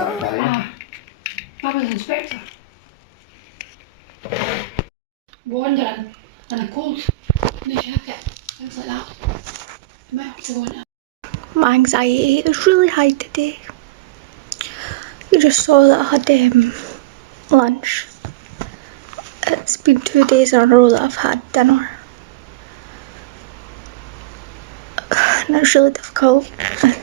I was an inspector. Wandering in a cold, no jacket, things like that. I might have to go into. My anxiety is really high today. You just saw that I had lunch. It's been 2 days in a row that I've had dinner. And it's really difficult and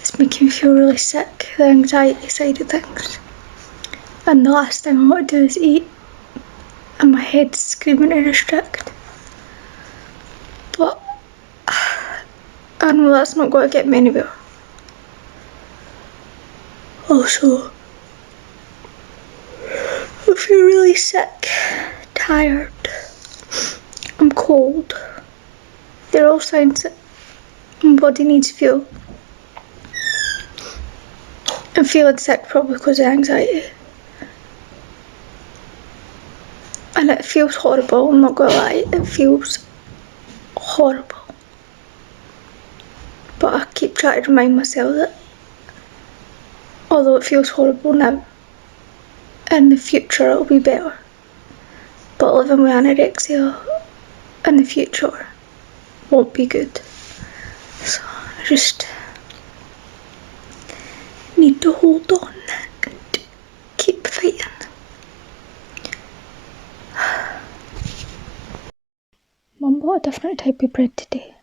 it's making me feel really sick, the anxiety side of things. And the last thing I want to do is eat and my head's screaming to restrict. But I know that's not going to get me anywhere. Also, I feel really sick, tired, I'm cold. They're all signs that my body needs fuel. I'm feeling sick probably because of anxiety. And it feels horrible, I'm not gonna lie, it feels horrible. But I keep trying to remind myself that although it feels horrible now, in the future it'll be better. But living with anorexia in the future won't be good. So I just need to hold on and keep fighting. Mum bought a different type of bread today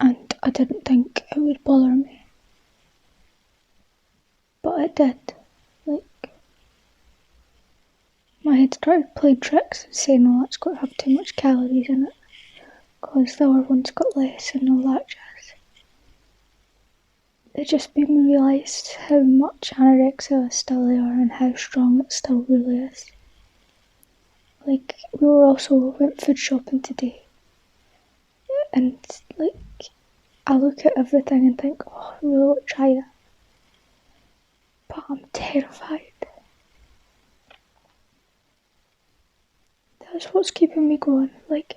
and I didn't think it would bother me. But it did. Like, my head started playing tricks saying, oh, it's got to have too much calories in it because the other one's got less and all that jazz. It just made me realise how much anorexia is still there and how strong it still really is. Like, we went food shopping today and like, I look at everything and think, oh, I really want to try that. But I'm terrified. That's what's keeping me going. Like,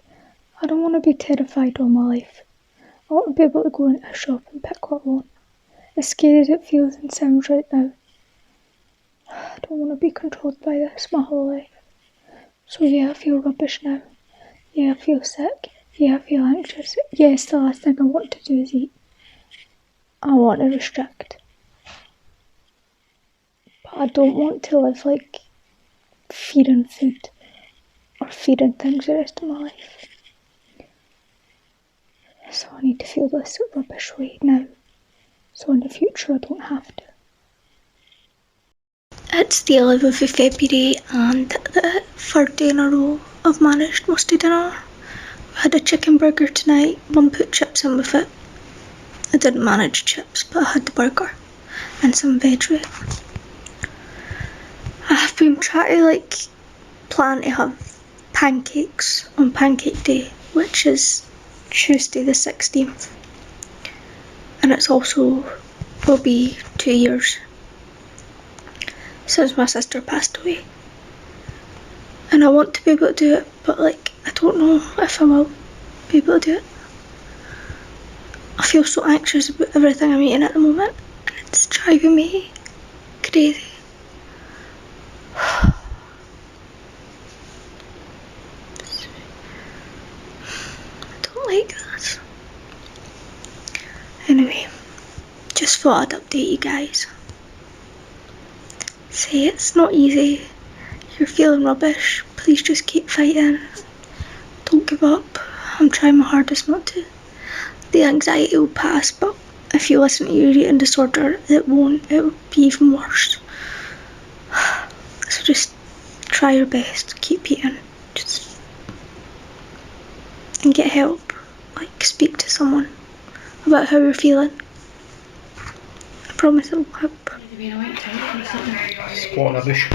I don't want to be terrified all my life. I want to be able to go into a shop and pick what I want. As scary as it feels and sounds right now, I don't want to be controlled by this my whole life. So yeah, I feel rubbish now. Yeah, I feel sick. Yeah, I feel anxious. Yes, the last thing I want to do is eat. I want to restrict. But I don't want to live like feeding food or feeding things the rest of my life. So I need to feel this rubbish way now. So in the future I don't have to. It's the 11th of February and the third day in a row I've managed musty dinner. I had a chicken burger tonight, Mum put chips in with it. I didn't manage chips but I had the burger and some veggie. I've been trying to plan to have pancakes on Pancake Day, which is Tuesday the 16th. And it's also will be 2 years since my sister passed away. And I want to be able to do it, but I don't know if I will be able to do it. I feel so anxious about everything I'm eating at the moment and it's driving me crazy. I don't like this. Anyway, just thought I'd update you guys. Say it's not easy, you're feeling rubbish, please just keep fighting. Don't give up, I'm trying my hardest not to. The anxiety will pass, but if you listen to your eating disorder, it won't, it will be even worse. So just try your best, keep eating, and get help. Speak to someone about how you're feeling. I promise it will help. Squat in a bush.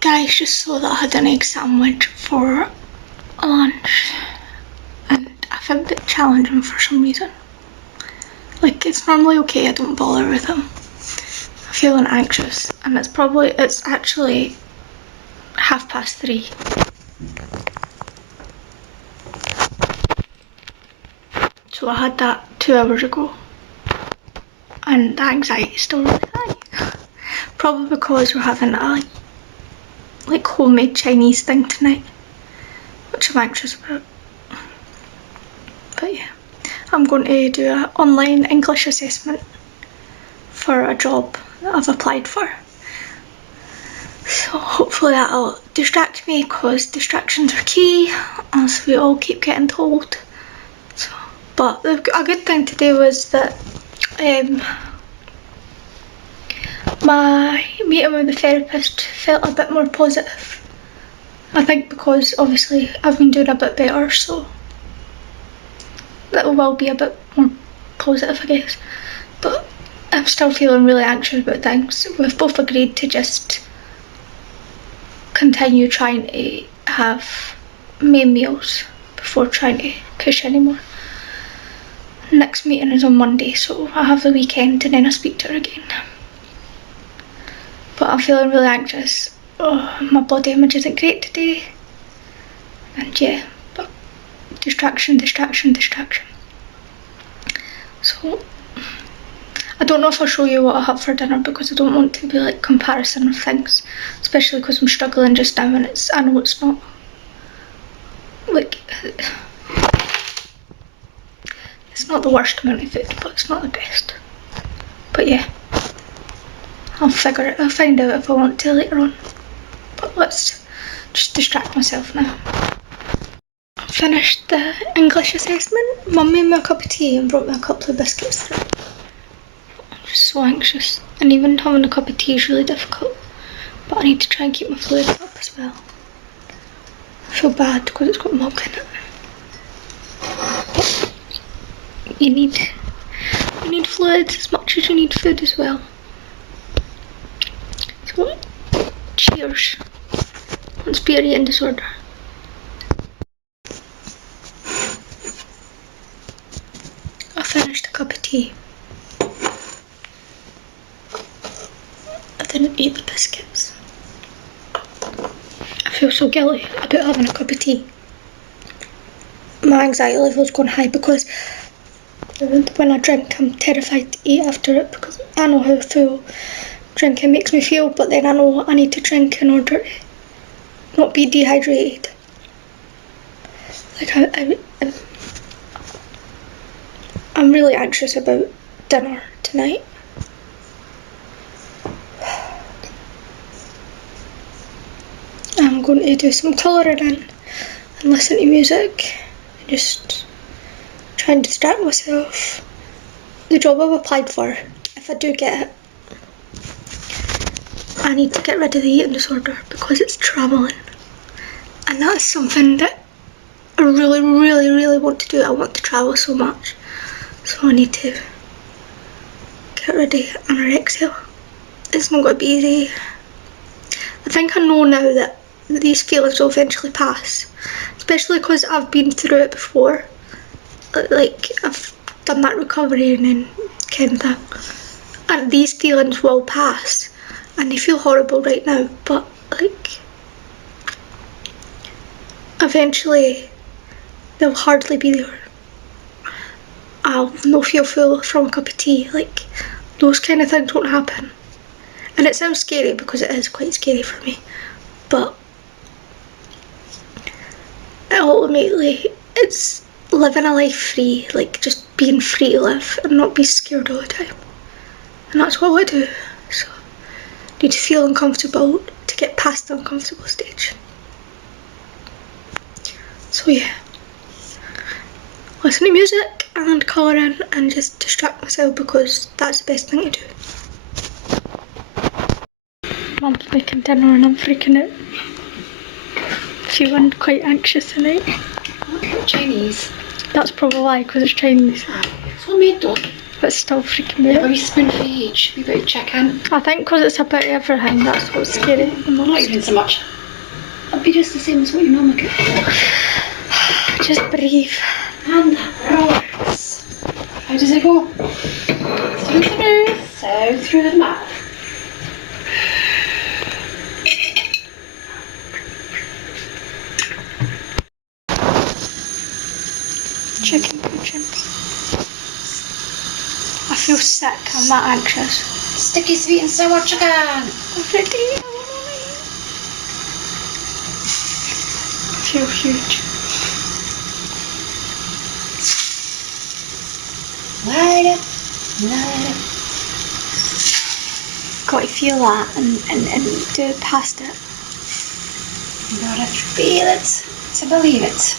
Guys just saw that I had an egg sandwich for lunch and I found it a bit challenging for some reason. It's normally okay, I don't bother with them. I'm feeling anxious and it's actually 3:30. So I had that 2 hours ago, and the anxiety is still really high. Probably because we're having a like homemade Chinese thing tonight, which I'm anxious about. But yeah, I'm going to do an online English assessment for a job that I've applied for. So hopefully that'll distract me, because distractions are key, as we all keep getting told. So, but a good thing today was that my meeting with the therapist felt a bit more positive. I think because obviously I've been doing a bit better, so that will be a bit more positive, I guess. But I'm still feeling really anxious about things. We've both agreed to just continue trying to have main meals before trying to push anymore. Next meeting is on Monday, so I have the weekend and then I speak to her again. But I'm feeling really anxious. Oh, my body image isn't great today. And yeah, but distraction. So I don't know if I'll show you what I have for dinner, because I don't want to be like comparison of things, especially because I'm struggling just now, and I know it's not like, it's not the worst amount of food, but it's not the best. But yeah, I'll find out if I want to later on. But let's just distract myself now. I finished the English assessment. Mum made me a cup of tea and brought me a couple of biscuits through. I'm just so anxious, and even having a cup of tea is really difficult. But I need to try and keep my fluids up as well. I feel bad because it's got milk in it. But you need fluids as much as you need food as well. So, cheers. Let's be a eating disorder. I finished a cup of tea. I didn't eat the biscuits. I feel so guilty about having a cup of tea. My anxiety level's gone high because when I drink, I'm terrified to eat after it, because I know how full drinking makes me feel, but then I know I need to drink in order to not be dehydrated. Like I'm really anxious about dinner tonight. I'm going to do some colouring in and listen to music and just try and distract myself. The job I've applied for, if I do get it, I need to get rid of the eating disorder because it's travelling. And that is something that I really want to do. I want to travel so much. So I need to get rid of anorexia. It's not going to be easy. I think I know now that these feelings will eventually pass. Especially because I've been through it before. Like, I've done that recovery and then kind of thing. And these feelings will pass. And they feel horrible right now, but like, eventually they'll hardly be there. I'll no feel full from a cup of tea. Like, those kind of things won't happen. And it sounds scary because it is quite scary for me, but ultimately it's living a life free, like just being free to live and not be scared all the time. And that's what I do. So I need to feel uncomfortable to get past the uncomfortable stage. So yeah, listen to music and colour in and just distract myself, because that's the best thing to do. Mum's making dinner and I'm freaking out. Feeling quite anxious tonight. Chinese. That's probably why, because it's Chinese. It's homemade though. But it's still freaking me out. A wee spoon for each, a wee bit of chicken. I think because it's a bit of everything, that's what's scary. Not even so much. It'll be just the same as what you normally cook. Just breathe. And relax. How does it go? Through the nose, out through the mouth. chicken poachings. I feel sick, I'm that anxious. Sticky sweet and sour chicken. Already, I feel huge. Light it, light it. Got to feel that and do it past it. You gotta feel it to believe it.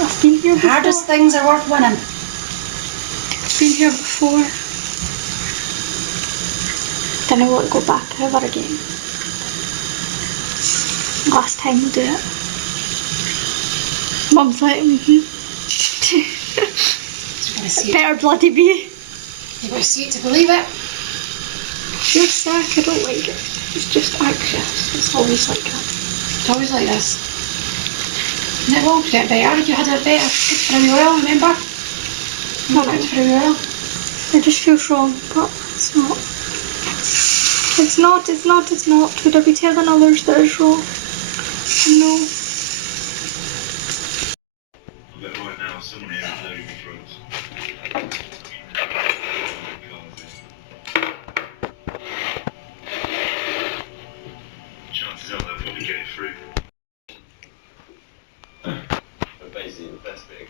I've been here The before. hardest things are worth winning. I've been here before. Then I want to go back ever again. Last time we'll do it. Mum's like, You gotta see it. better bloody be. You gotta see it to believe it. You're sick, I don't like it. It's just anxious. It's always like that. It's always like this. And it will get better. You had it better. Good for a wee while, remember? No, Good for a wee while. I just feel wrong, but it's not. It's not. Would I be telling others that it's wrong? No. But right now, someone here is loading the throats. Chances are they'll probably get it through. But basically, the best bit of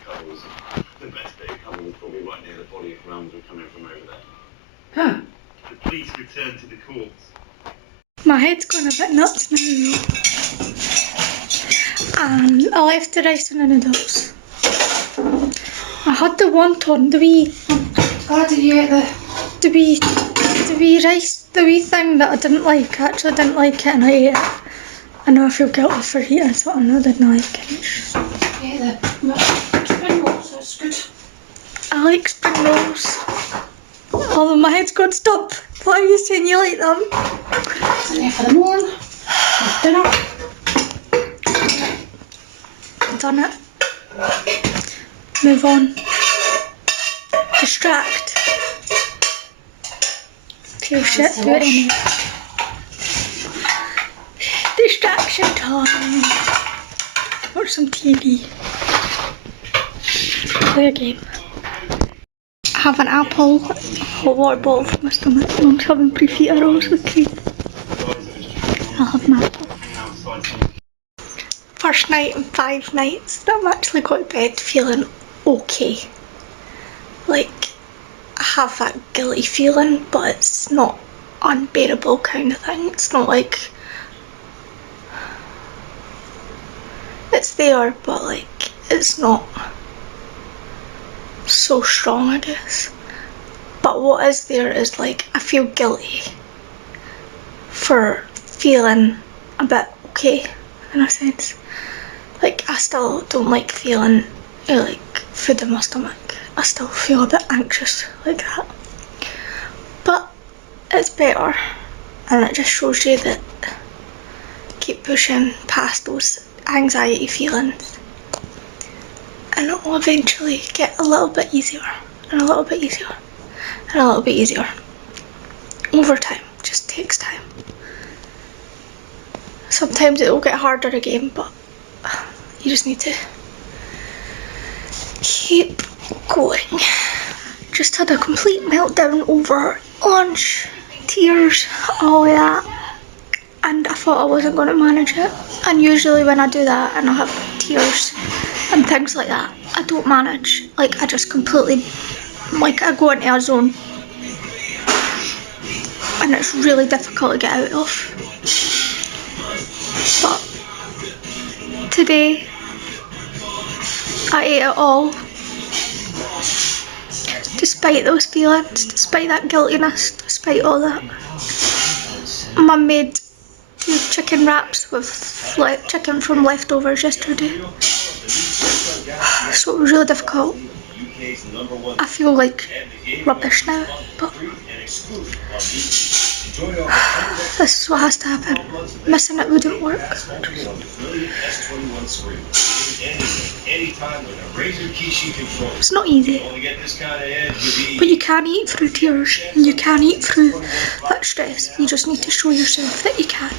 cover was probably right near the body if rounds were coming from over there. Huh. The police returned to the courts. My head's gone a bit nuts now, though. I left the rice and the noodles. I had the wonton, the wee Glad to hear the... wee rice, the wee thing that I didn't like. I actually didn't like it and I ate it. I know I feel guilty for eating something I didn't like. Yeah, the spring rolls, that's good. I like spring rolls. Although my head's gone stop. Why are you saying you like them? It's in there for the morning. For dinner. Done it. Move on. Distract. Feel shit, do it anyway. Distraction time. Watch some TV. Play a game. Have an apple, hot water bottle for my stomach. Mum's having pre-feta rolls with cream. I'll have my apple. First night in 5 nights that I'm actually got to bed feeling okay. Like, I have that guilty feeling, but it's not unbearable kind of thing. It's not like it's there, but like it's not so strong, I guess. But what is there is like I feel guilty for feeling a bit okay in a sense. Like I still don't like feeling like food in my stomach. I still feel a bit anxious like that. But it's better, and it just shows you that keep pushing past those anxiety feelings and it will eventually get a little bit easier and a little bit easier and a little bit easier over time. Just takes time. Sometimes it will get harder again, but you just need to keep going. Just had a complete meltdown over lunch, tears, all that, and I thought I wasn't going to manage it. And usually when I do that and I have tears and things like that, I don't manage. Like I just completely, like I go into a zone and it's really difficult to get out of. But today I ate it all. Despite those feelings, despite that guiltiness, despite all that. Mum made 2 chicken wraps with chicken from leftovers yesterday. So it was really difficult. I feel like rubbish now, but this is what has to happen. Missing it wouldn't work. It's not easy, but you can eat through tears and you can eat through that stress. You just need to show yourself that you can.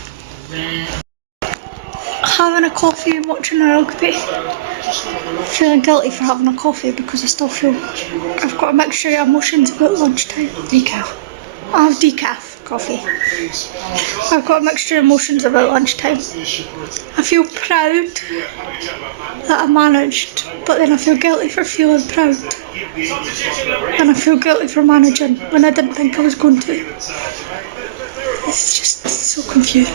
having a coffee and watching a rugby. Feeling guilty for having a coffee because I still feel I've got a mixture of emotions about lunchtime. Decaf. I have decaf coffee. I've got a mixture of emotions about lunchtime. I feel proud that I managed, but then I feel guilty for feeling proud. And I feel guilty for managing when I didn't think I was going to. It's just so confusing.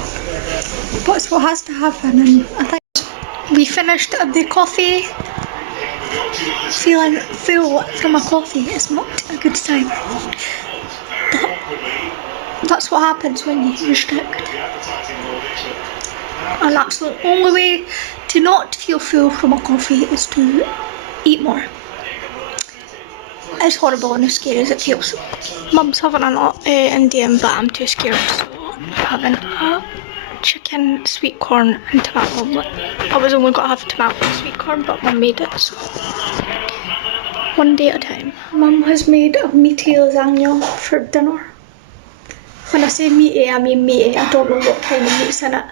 But it's what has to happen, and I think we finished the coffee. Feeling full from a coffee is not a good sign. But that's what happens when you restrict. And that's the only way to not feel full from a coffee is to eat more. As horrible and as scary as it feels. Mum's having an Indian, but I'm too scared, so I'm having a chicken, sweet corn and tomato omelette. I was only going to have tomato and sweet corn, but Mum made it, so one day at a time. Mum has made a meaty lasagna for dinner. When I say meaty, I mean meaty. I don't know what kind of meat's in it,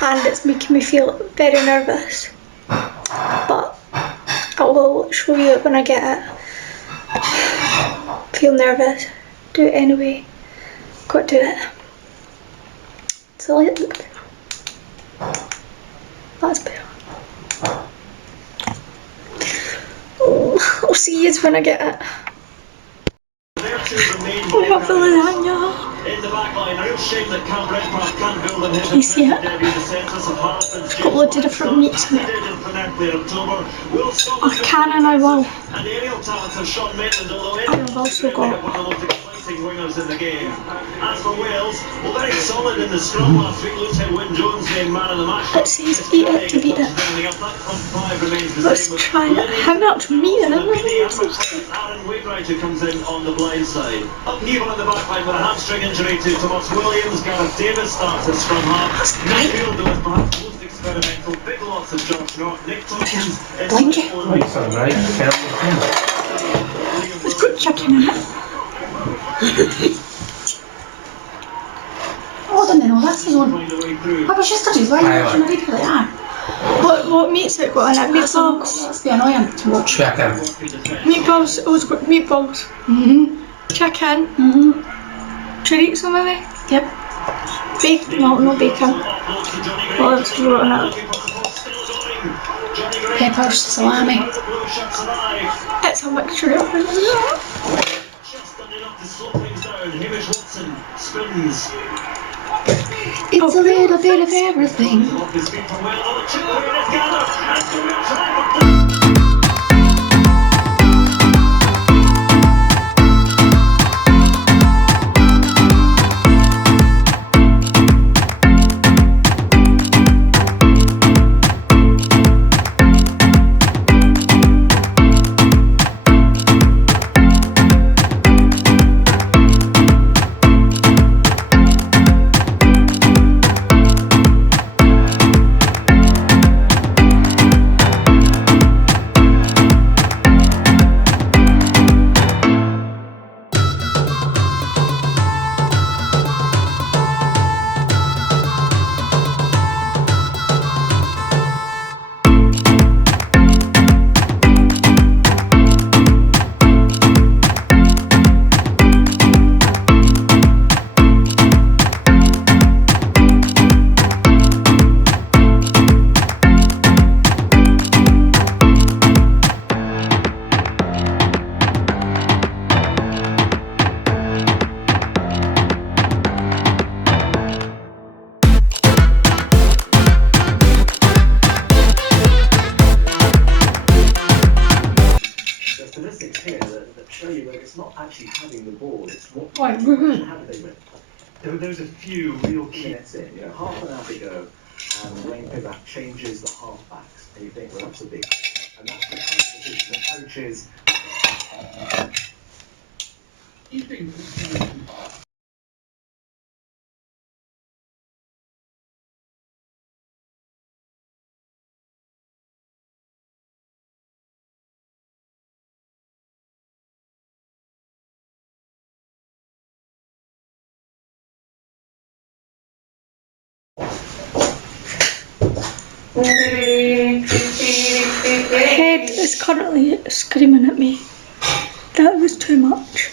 and it's making me feel very nervous. But I will show you it when I get it. Feel nervous. Do it anyway. Got to do it. So it looks better. That's better. Oh, I'll see you when I get it. We have the lasagna. Can you see it? It's got loads of different meats in it. I can and I will. And I've also got wingers in the game. As for Wales, well, very solid in the scrum last week. Lieutenant Wyn Jones named man of the match. It says eat it to beat it. Let's try it. How much meat in it? Aaron Wainwright who comes in on the blind side. Upheaval in the back line with a hamstring injury to Thomas Williams. Gareth Davis starts at scrum half. Midfield though is perhaps most experimental. Big loss of Josh North. Nick Tompkins is There's good chicken in it. Oh, I didn't know that's his one. I was just studies, why are you watching a video like that? What meat's it got in it? Meatballs. That's be annoying to watch. Chicken. Meatballs. Oh, it's got meatballs. Chicken. Should I eat some of it? Yep. Bacon. No bacon. What else do you want in it? Peppers, salami. It's a mixture of everything. It's a little bit of everything. It's not actually having the ball, it's what Right, there was a few real minutes in, half an hour to go, and Wayne Pivak changes the half-backs, and you think, well, that's a big, and that's the kind of decision the coaches. My head is currently screaming at me. That was too much.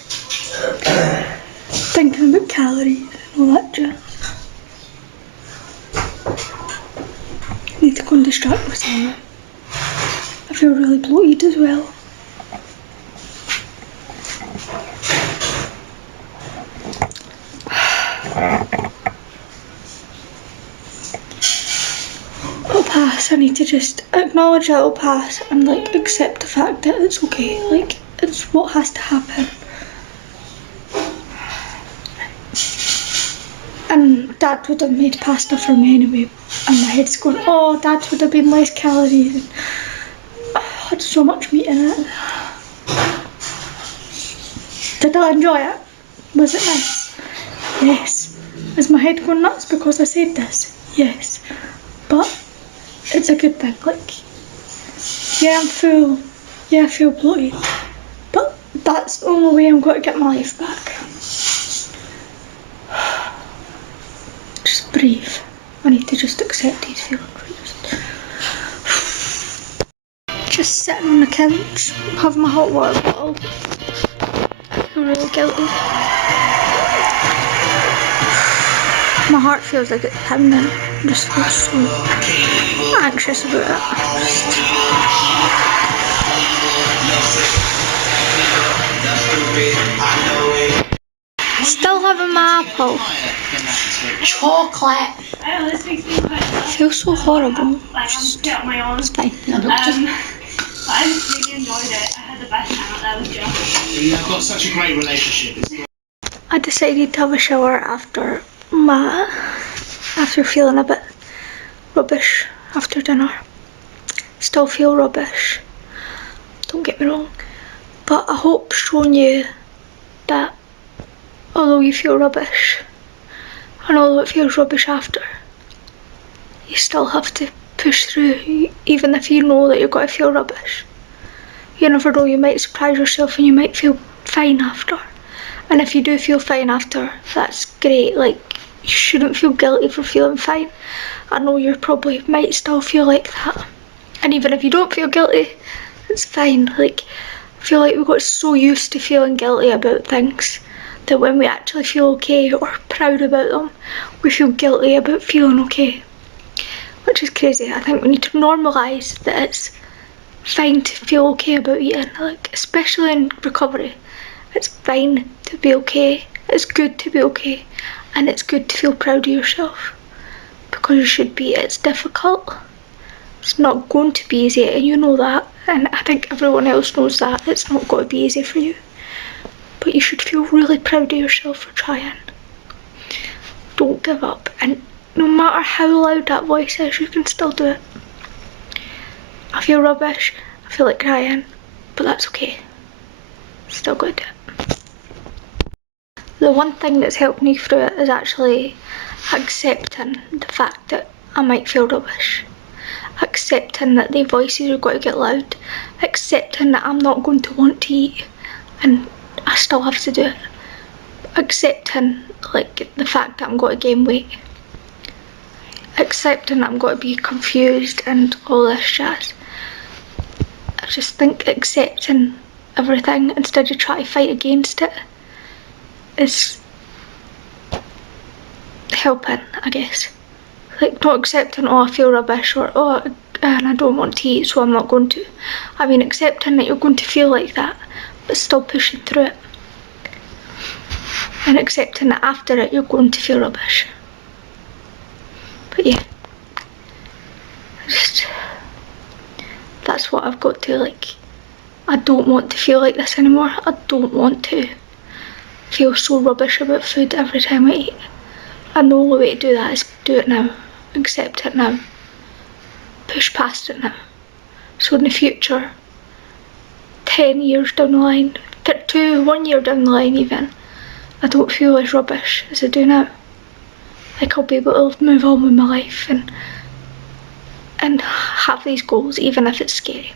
Thinking about calories and all that jazz. I need to go and distract myself. I feel really bloated as well. It'll pass. I need to just acknowledge that it'll pass and like accept the fact that it's okay. Like it's what has to happen. And Dad would have made pasta for me anyway, and my head's going, oh, Dad would have been less calories, and I had so much meat in it. Did I enjoy it? Was it nice? Yes. Is my head going nuts because I said this? Yes. But it's a good thing, like, yeah, I'm full, yeah, I feel bloated, but that's the only way I'm going to get my life back. Just breathe. I need to just accept these feelings. Just sitting on the couch, have my hot water bottle. I feel really guilty. My heart feels like it's pounding. I just feel so anxious about it. Still having my apple. Chocolate. I feel so horrible. It's fine. I really enjoyed it. I had the best time out there with Josh. I've got such a great relationship. I decided to have a shower after feeling a bit rubbish after dinner. Still feel rubbish, don't get me wrong, but I hope showing you that although you feel rubbish and although it feels rubbish after, you still have to push through, even if you know that you're going to feel rubbish. You never know, you might surprise yourself and you might feel fine after. And if you do feel fine after, that's great. Like, you shouldn't feel guilty for feeling fine. I know you probably might still feel like that. And even if you don't feel guilty, it's fine. Like, I feel like we got so used to feeling guilty about things that when we actually feel okay or proud about them, we feel guilty about feeling okay. Which is crazy. I think we need to normalise that it's fine to feel okay about eating. Like, especially in recovery. It's fine to be okay. It's good to be okay. And it's good to feel proud of yourself. Because you should be. It's difficult. It's not going to be easy, and you know that. And I think everyone else knows that. It's not going to be easy for you. But you should feel really proud of yourself for trying. Don't give up. And no matter how loud that voice is, you can still do it. I feel rubbish. I feel like crying. But that's okay. Still got to do it. The one thing that's helped me through it is actually accepting the fact that I might feel rubbish. Accepting that the voices are going to get loud. Accepting that I'm not going to want to eat and I still have to do it. Accepting like the fact that I'm going to gain weight. Accepting that I'm going to be confused and all this jazz. I just think accepting everything instead of trying to fight against it is helping, I guess. Like, not accepting, oh, I feel rubbish, or oh, and I don't want to eat, so I'm not going to. I mean, accepting that you're going to feel like that, but still pushing through it. And accepting that after it, you're going to feel rubbish. But yeah, that's what I've got to, like, I don't want to feel like this anymore. I don't want to feel so rubbish about food every time I eat. And the only way to do that is do it now. Accept it now. Push past it now. So in the future, 10 years down the line, 1 year down the line even, I don't feel as rubbish as I do now. Like, I'll be able to move on with my life and have these goals, even if it's scary.